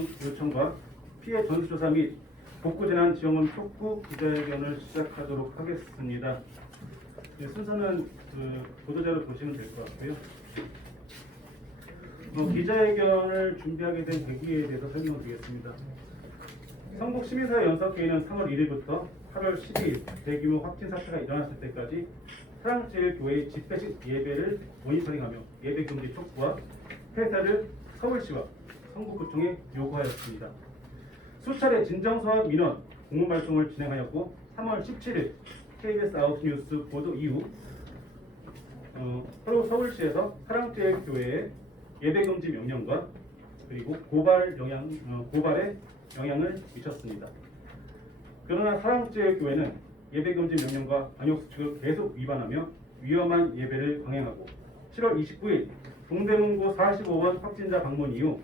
지원 요청과 피해 전수조사 및 복구재난 지원금 촉구 기자회견을 시작하도록 하겠습니다. 네, 순서는 보도자료 보시면 될 것 같고요. 기자회견을 준비하게 된 계기에 대해서 설명을 드리겠습니다. 성북 시민사회 연석회의는 3월 1일부터 8월 12일 대규모 확진 사태가 일어났을 때까지 사랑제일교회 집회식 예배를 모니터링하며 예배 금지 촉구와 폐쇄를 서울시와 성북구청에 요구하였습니다. 수차례 진정서와 민원, 공문발송을 진행하였고 3월 17일 KBS 9시 뉴스 보도 이후 서울시에서 사랑제일교회의 예배금지 명령과 그리고 고발에 영향을 미쳤습니다. 그러나 사랑제일교회는 예배금지 명령과 방역수칙을 계속 위반하며 위험한 예배를 강행하고 7월 29일 동대문구 45원 확진자 방문 이후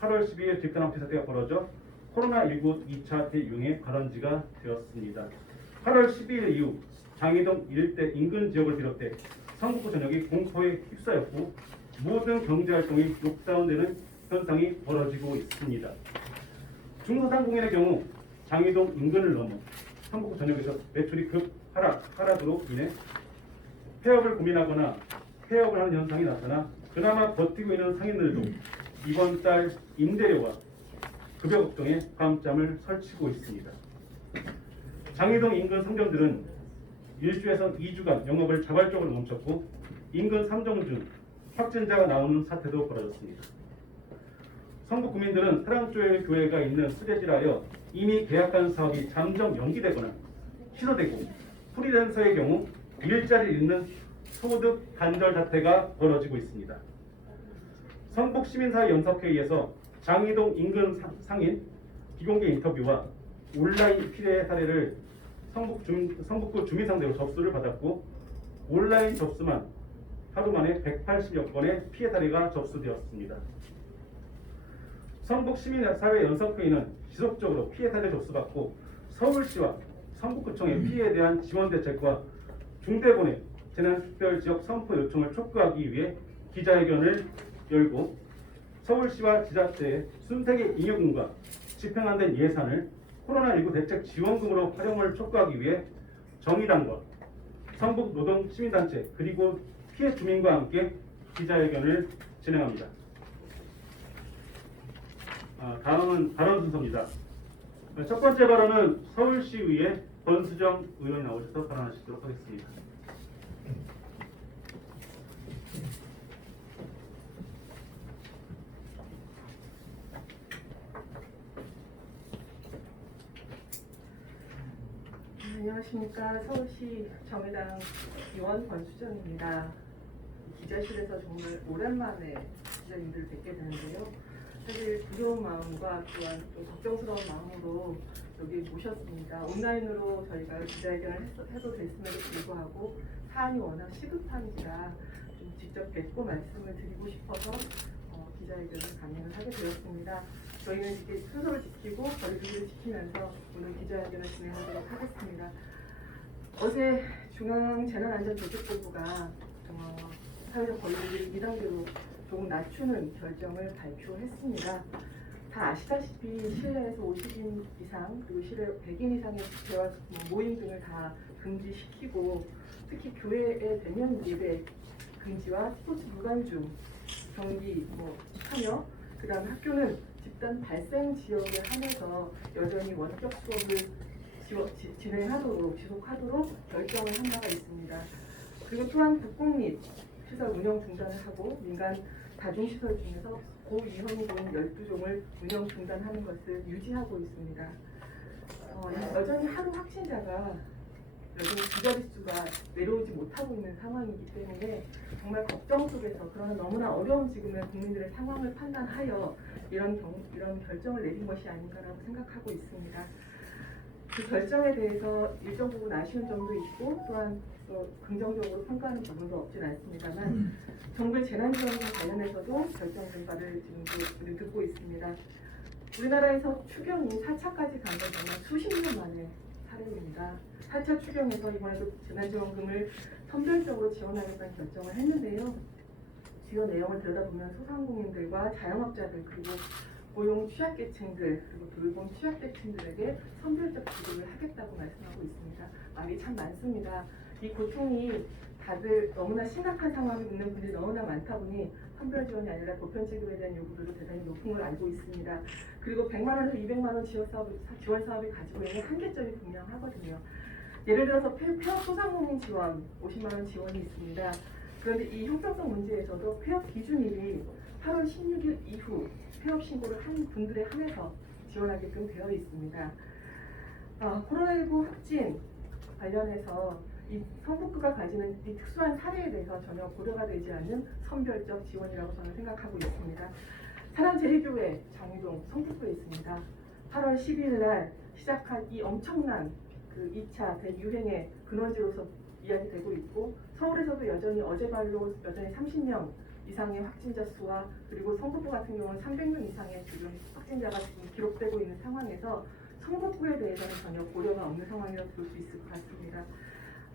8월 12일 집단합치 사태가 벌어져 코로나19 2차 대유행의 발원지가 되었습니다. 8월 12일 이후 장이동 일대 인근 지역을 비롯해 성북구 전역이 공포에 휩싸였고 모든 경제활동이 록다운되는 현상이 벌어지고 있습니다. 중소상공인의 경우 장이동 인근을 넘어 성북구 전역에서 매출이 급 하락으로 인해 폐업을 고민하거나 폐업을 하는 현상이 나타나 그나마 버티고 있는 상인들도 이번 달 임대료와 급여 걱정에 밤잠을 설치고 있습니다. 장이동 인근 상점들은 1주에서 2주간 영업을 자발적으로 멈췄고 인근 상점 중 확진자가 나오는 사태도 벌어졌습니다. 성북 구민들은 사랑제일교회가 있는 수재지라여 이미 계약한 사업이 잠정 연기되거나 취소되고 프리랜서의 경우 일자리를 잃는 소득 단절 사태가 벌어지고 있습니다. 성북 시민사회 연석회의에서 장이동 인근 상인 비공개 인터뷰와 온라인 피해 사례를 성북구 주민 상대로 접수를 받았고 온라인 접수만 하루 만에 180여 건의 피해 사례가 접수되었습니다. 성북 시민사회 연석회의는 지속적으로 피해 사례 접수받고 서울시와 성북구청의 피해에 대한 지원 대책과 중대본의 재난특별지역 선포 요청을 촉구하기 위해 기자회견을 열고 서울시와 지자체의 순세계 잉여금과 집행 안 된 예산을 코로나19 대책 지원금으로 활용을 촉구하기 위해 정의당과 성북 노동 시민단체 그리고 피해 주민과 함께 기자회견을 진행합니다. 다음은 발언 순서입니다. 첫 번째 발언은 서울시의회 권수정 의원이 나오셔서 발언하시도록 하겠습니다. 안녕하십니까. 서울시 정의당 의원 권수정입니다. 기자실에서 정말 오랜만에 기자님들을 뵙게 되는데요. 사실 두려운 마음과 또한 좀 걱정스러운 마음으로 여기 모셨습니다. 온라인으로 저희가 기자회견을 해도 됐음에도 불구하고 사안이 워낙 시급한지라 좀 직접 뵙고 말씀을 드리고 싶어서 기자회견을 강행을 하게 되었습니다. 저희는 이렇게 순서를 지키고 거리두기를 지키면서 오늘 기자회견을 진행하도록 하겠습니다. 어제 중앙재난안전조직본부가 사회적 거리두기를 2단계로 조금 낮추는 결정을 발표했습니다. 다 아시다시피 실내에서 50인 이상 그리고 실내 100인 이상의 집회와 모임 등을 다 금지시키고 특히 교회에 대면 예배 금지와 스포츠 무관중 경기 참여 그다음 학교는 집단 발생 지역에 한해서 여전히 원격 수업을 지속하도록 결정을 한 바가 있습니다. 그리고 또한 국공립 시설 운영 중단을 하고 민간 다중시설 중에서 고위험군 12종을 운영 중단하는 것을 유지하고 있습니다. 여전히 하루 확진자가 여전히 두 자릿수가 내려오지 못하고 있는 상황이기 때문에 정말 걱정 속에서 그러나 너무나 어려운 지금의 국민들의 상황을 판단하여 이런 결정을 내린 것이 아닌가라고 생각하고 있습니다. 그 결정에 대해서 일정 부분 아쉬운 점도 있고 또한 긍정적으로 평가하는 부분도 없진 않습니다만 정부의 재난지원과 관련해서도 결정된 바를 지금 듣고 있습니다. 우리나라에서 추경이 4차까지 간 건 정말 수십 년 만에 사례입니다. 4차 추경에서 이번에도 재난지원금을 선별적으로 지원하겠다는 결정을 했는데요. 주요 내용을 들여다보면 소상공인들과 자영업자들 그리고 고용 취약계층들 그리고 돌봄 취약계층들에게 선별적 지급을 하겠다고 말씀하고 있습니다. 말이 참 많습니다. 이 고통이 다들 너무나 심각한 상황에 있는 분들이 너무나 많다 보니 선별 지원이 아니라 보편 지급에 대한 요구들도 대단히 높은 걸 알고 있습니다. 그리고 100만 원에서 200만 원 지원 사업이 가지고 있는 한계점이 분명하거든요. 예를 들어서 폐업 소상공인 지원 50만 원 지원이 있습니다. 그런데 이 형평성 문제에서도 폐업 기준일이 8월 16일 이후 폐업 신고를 한 분들에 한해서 지원하게끔 되어 있습니다. 코로나19 확진 관련해서 이 성북구가 가지는 이 특수한 사례에 대해서 전혀 고려가 되지 않는 선별적 지원이라고 저는 생각하고 있습니다. 사랑제일교회 장유동 성북구에 있습니다. 8월 12일 날 시작한 이 엄청난 그 2차 대유행의 근원지로서 이야기되고 있고 서울에서도 여전히 어제발로 여전히 30명 이상의 확진자 수와 그리고 성북구 같은 경우는 300명 이상의 지금 확진자가 지금 기록되고 있는 상황에서 성북구에 대해서는 전혀 고려가 없는 상황이라고 볼 수 있을 것 같습니다.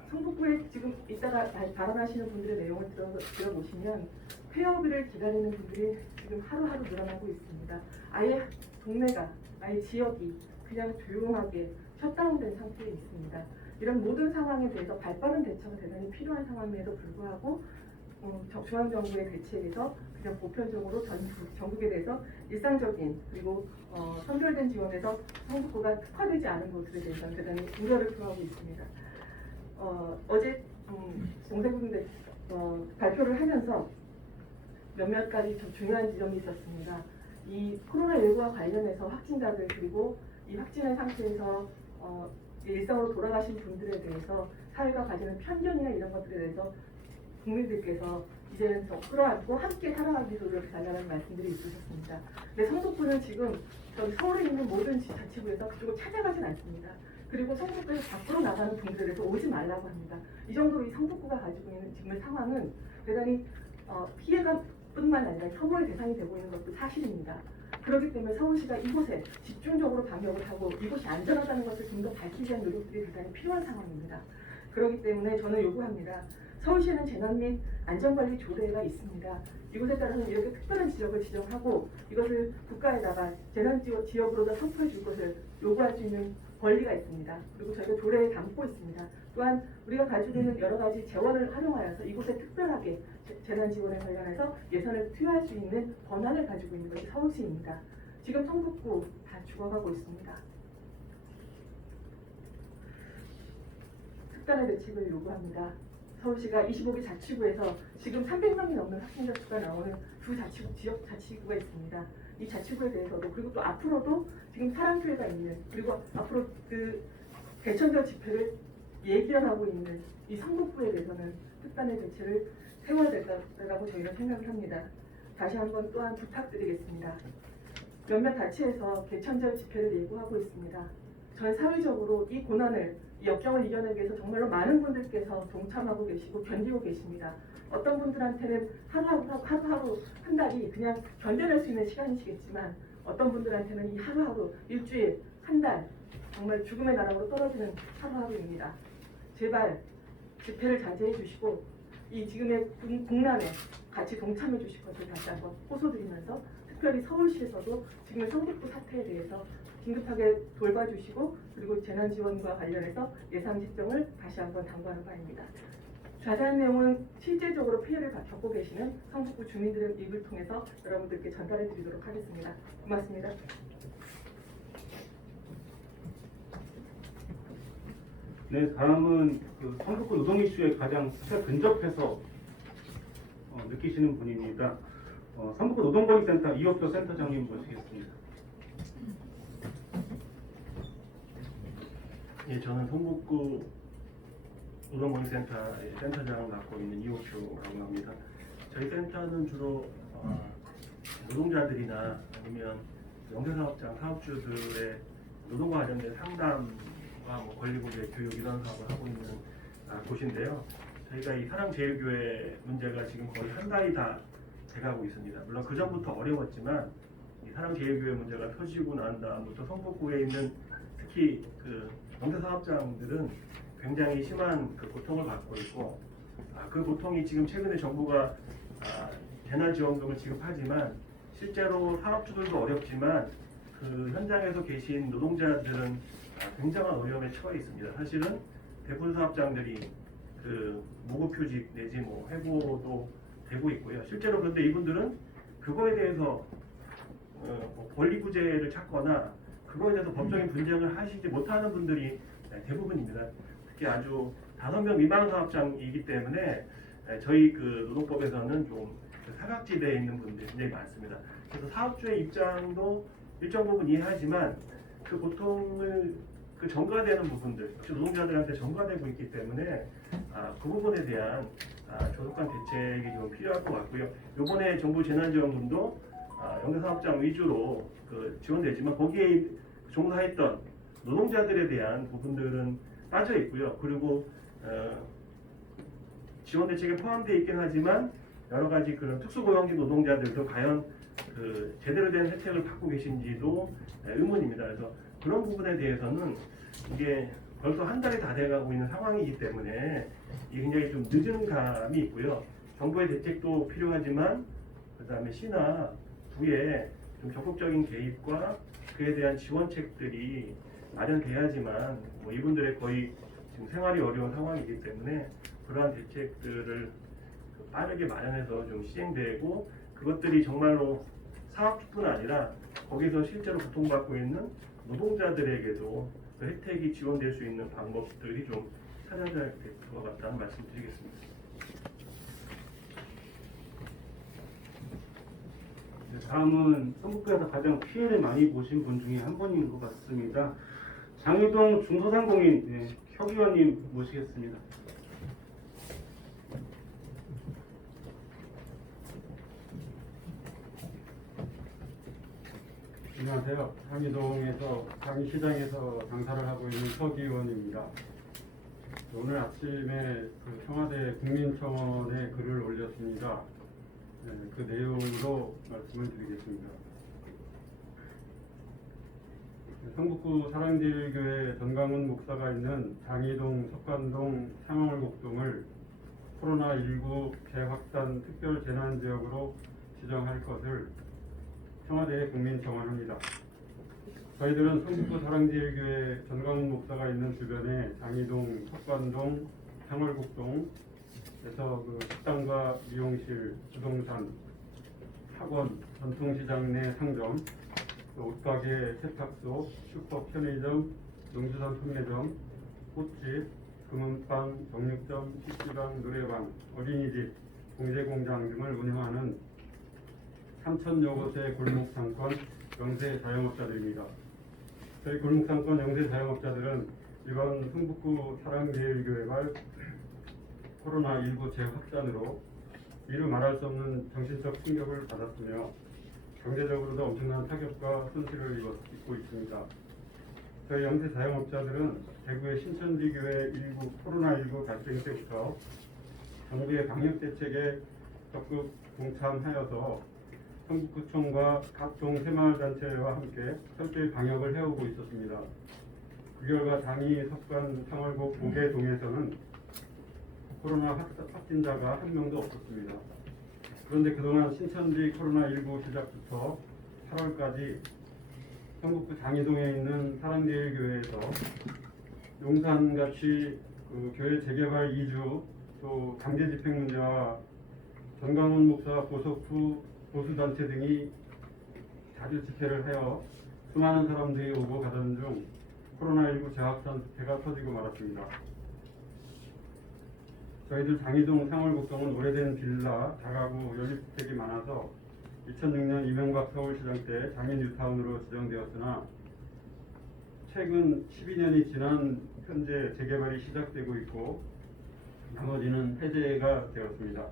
성북구에 지금 이따가 발언하시는 분들의 내용을 들어보시면 폐업을 기다리는 분들이 지금 하루하루 늘어나고 있습니다. 아예 동네가, 아예 지역이 그냥 조용하게 셧다운된 상태에 있습니다. 이런 모든 상황에 대해서 발빠른 대처가 대단히 필요한 상황임에도 불구하고 중앙정부의 대책에서 그냥 보편적으로 전국에 대해서 일상적인 그리고 선별된 지원에서 성북구가 특화되지 않은 것들에 대해서는 대단히 우려를 표하고 있습니다. 어제 정세균 발표를 하면서 몇몇 가지 좀 중요한 지점이 있었습니다. 이 코로나19와 관련해서 확진자들 그리고 이 확진한 상태에서 일상으로 돌아가신 분들에 대해서 사회가 가지는 편견이나 이런 것들에 대해서 국민들께서 이제는 더 끌어안고 함께 살아가기 노력해달라는 말씀들이 있으셨습니다. 근데 성북구는 지금 서울에 있는 모든 자치구에서 그쪽을 찾아가진 않습니다. 그리고 성북구에서 밖으로 나가는 분들에서 오지 말라고 합니다. 이 정도로 이 성북구가 가지고 있는 지금 상황은 대단히 피해가 뿐만 아니라 혐오의 대상이 되고 있는 것도 사실입니다. 그렇기 때문에 서울시가 이곳에 집중적으로 방역을 하고 이곳이 안전하다는 것을 좀 더 밝히기 위한 노력들이 대단히 필요한 상황입니다. 그렇기 때문에 저는 요구합니다. 서울시에는 재난 및 안전관리 조례가 있습니다. 이곳에 따라서는 이렇게 특별한 지역을 지정하고 이것을 국가에다가 재난 지역으로도 선포해 줄 것을 요구할 수 있는 권리가 있습니다. 그리고 저희가 조례에 담고 있습니다. 또한 우리가 가지고 있는 여러 가지 재원을 활용하여서 이곳에 특별하게 재난 지원에 관련해서 예산을 투여할 수 있는 권한을 가지고 있는 것이 서울시입니다. 지금 성북구 다 죽어가고 있습니다. 특단의 대책을 요구합니다. 서울시가 25개 자치구에서 지금 300명이 넘는 확진자 수가 나오는 두 지역 자치구가 있습니다. 이 자치구에 대해서도 그리고 또 앞으로도 지금 사랑교회가 있는 그리고 앞으로 그 개천절 집회를 예견하고 있는 이 성북구에 대해서는 특단의 대책을 세워야 된다고 저희는 생각을 합니다. 다시 한번 또한 부탁드리겠습니다. 몇몇 자치에서 개천절 집회를 예고하고 있습니다. 전 사회적으로 이 고난을 이 역경을 이겨내기 위해서 정말로 많은 분들께서 동참하고 계시고 견디고 계십니다. 어떤 분들한테는 하루하루 한 달이 그냥 견뎌낼 수 있는 시간이시겠지만 어떤 분들한테는 이 하루하루 일주일 한 달 정말 죽음의 나락으로 떨어지는 하루하루입니다. 제발 집회를 자제해 주시고 이 지금의 국난에 같이 동참해 주실 것을 다시 한번 호소드리면서 특별히 서울시에서도 지금 성북구 사태에 대해서 긴급하게 돌봐주시고 그리고 재난지원과 관련해서 예산 집정을 다시 한번 당부하는 바입니다. 자세한 내용은 실제적으로 피해를 겪고 계시는 성북구 주민들의 입을 통해서 여러분들께 전달해 드리도록 하겠습니다. 고맙습니다. 네, 다음은 그 성북구 노동 이슈에 가장 근접해서 느끼시는 분입니다. 성북구 노동권익센터 이옥조 센터장님 모시겠습니다. 예, 저는 성북구 노동권익센터의 센터장을 맡고 있는 이옥조라고 합니다. 저희 센터는 주로 노동자들이나 아니면 영세사업장 사업주들의 노동과 관련된 상담과 권리구제 교육 이런 사업을 하고 있는 곳인데요. 저희가 이 사랑제일교회 문제가 지금 거의 한 달이 다 돼가고 있습니다. 물론 그 전부터 어려웠지만 이 사랑제일교회 문제가 터지고 난 다음부터 성북구에 있는 특히 그 영세사업장들은 굉장히 심한 그 고통을 받고 있고 그 고통이 지금 최근에 정부가 재난지원금을 지급하지만 실제로 사업주들도 어렵지만 그 현장에서 계신 노동자들은 굉장한 어려움에 처해 있습니다. 사실은 대부분 사업장들이 그 무급휴직 내지 뭐 해고도 되고 있고요. 실제로 그런데 이분들은 그거에 대해서 뭐 권리구제를 찾거나 그거에 대해서 법적인 분쟁을 하시지 못하는 분들이 대부분입니다. 특히 아주 5명 미만 사업장이기 때문에 저희 그 노동법에서는 좀그 사각지대에 있는 분들이 굉장히 많습니다. 그래서 사업주의 입장도 일정 부분 이해하지만 그 고통을 그 전가되는 부분들, 역시 노동자들한테 전가되고 있기 때문에 그 부분에 대한 조속한 대책이 좀 필요할 것 같고요. 이번에 정부 재난지원금도 영세사업장 위주로 그 지원되지만 거기에 종사했던 노동자들에 대한 부분들은 빠져 있고요. 그리고 지원 대책에 포함되어 있긴 하지만 여러 가지 그런 특수고용직 노동자들도 과연 그 제대로 된 혜택을 받고 계신지도 의문입니다. 그래서 그런 부분에 대해서는 이게 벌써 한 달이 다 돼가고 있는 상황이기 때문에 이게 굉장히 좀 늦은 감이 있고요. 정부의 대책도 필요하지만 그다음에 시나 구의 좀 적극적인 개입과 그에 대한 지원책들이 마련돼야지만 뭐 이분들의 거의 지금 생활이 어려운 상황이기 때문에 그러한 대책들을 빠르게 마련해서 좀 시행되고 그것들이 정말로 사업뿐 아니라 거기서 실제로 고통받고 있는 노동자들에게도 그 혜택이 지원될 수 있는 방법들이 좀 찾아져야 될 것 같다는 말씀드리겠습니다. 다음은 성북구에서 가장 피해를 많이 보신 분 중에 한 분인 것 같습니다. 장유동 중소상공인 혁 의원님 모시겠습니다. 안녕하세요. 장미시장에서 장사를 하고 있는 석 의원입니다. 오늘 아침에 그 청와대 국민청원에 글을 올렸습니다. 그 내용으로 말씀을 드리겠습니다. 성북구 사랑제일교회 전광훈 목사가 있는 장이동, 석관동, 상월곡동을 코로나19 재확산 특별재난지역으로 지정할 것을 청와대에 국민청원합니다. 저희들은 성북구 사랑제일교회 전광훈 목사가 있는 주변에 장이동, 석관동, 상월곡동에서 그 식당과 미용실, 부동산, 학원, 전통시장 내 상점, 옷가게, 세탁소, 슈퍼, 편의점, 농수산 판매점, 꽃집, 금은방, 정육점, PC방, 노래방, 어린이집, 공제공장 등을 운영하는 3,000여 곳의 골목상권 영세 자영업자들입니다. 저희 골목상권 영세 자영업자들은 이번 성북구 사랑제일교회발 코로나19 재확산으로 이루 말할 수 없는 정신적 충격을 받았으며 경제적으로도 엄청난 타격과 손실을 입고 있습니다. 저희 영세 자영업자들은 대구의 신천지교회 코로나19 발생 때부터 정부의 방역 대책에 적극 동참하여서 성북구청과 각종 새마을단체와 함께 철저히 방역을 해오고 있었습니다. 그 결과 장이, 석관, 상월곡, 고개동에서는 코로나 확진자가 한 명도 없었습니다. 그런데 그동안 신천지 코로나19 시작부터 8월까지 성북구 장이동에 있는 사랑제일교회에서 용산같이 그 교회 재개발 이주, 또 강제집행 문제와 전광훈 목사 보석 후 보수단체 등이 자주 집회를 하여 수많은 사람들이 오고 가던 중 코로나19 재확산 사태가 터지고 말았습니다. 저희들 장이동, 상월곡동은 오래된 빌라, 다가구, 연립주택이 많아서 2006년 이명박 서울시장 때 장인 뉴타운으로 지정되었으나 최근 12년이 지난 현재 재개발이 시작되고 있고 나머지는 해제가 되었습니다.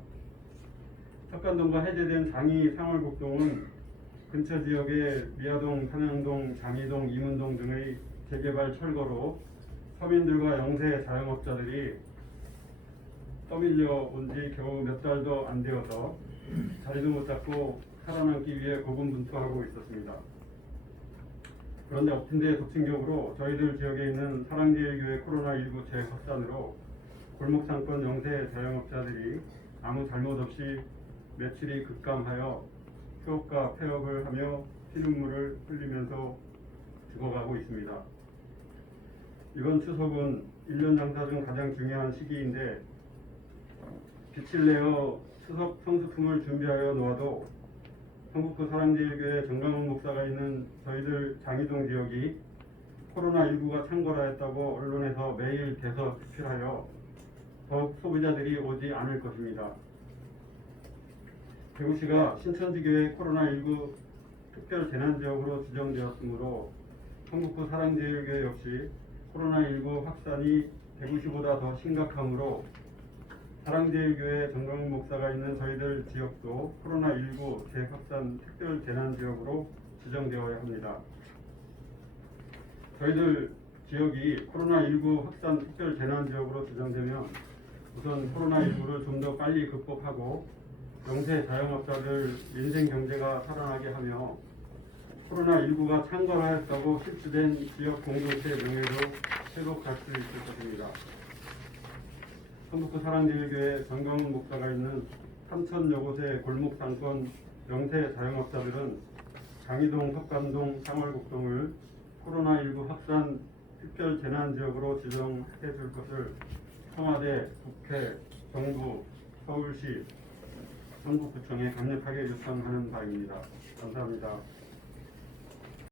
석관동과 해제된 장이, 상월곡동은 근처 지역의 미아동, 삼양동, 장이동, 이문동 등의 재개발 철거로 서민들과 영세 자영업자들이 떠밀려 온 지 겨우 몇 달도 안 되어서 자리도 못 잡고 살아남기 위해 고군분투하고 있었습니다. 그런데 엎친 데 독침격으로 저희들 지역에 있는 사랑제일교회 코로나19 재확산으로 골목상권 영세 자영업자들이 아무 잘못 없이 매출이 급감하여 휴업과 폐업을 하며 피눈물을 흘리면서 죽어가고 있습니다. 이번 추석은 1년 장사 중 가장 중요한 시기인데 빛을 내어 추석 성수품을 준비하여 놓아도 한국구 사랑제일교회 정강훈 목사가 있는 저희들 장이동 지역이 코로나19가 창궐하였다고 언론에서 매일 대서특필하여 더욱 소비자들이 오지 않을 것입니다. 대구시가 신천지교회 코로나19 특별 재난지역으로 지정되었으므로 한국구 사랑제일교회 역시 코로나19 확산이 대구시보다 더 심각하므로 사랑제일교회 정강훈 목사가 있는 저희들 지역도 코로나19 재확산 특별 재난지역으로 지정되어야 합니다. 저희들 지역이 코로나19 확산 특별 재난지역으로 지정되면 우선 코로나19를 좀 더 빨리 극복하고 영세 자영업자들 인생 경제가 살아나게 하며 코로나19가 창궐하였다고 실추된 지역 공동체 명예로 회복할 수 있을 것입니다. 한국구 사랑제일교회 정강훈 목사가 있는 3천여 곳의 골목상권 영세 자영업자들은 장이동, 석관동, 상월곡동을 코로나19 확산 특별 재난지역으로 지정해 줄 것을 청와대, 국회, 정부, 서울시, 한국구청에 강력하게 요청하는 바입니다. 감사합니다.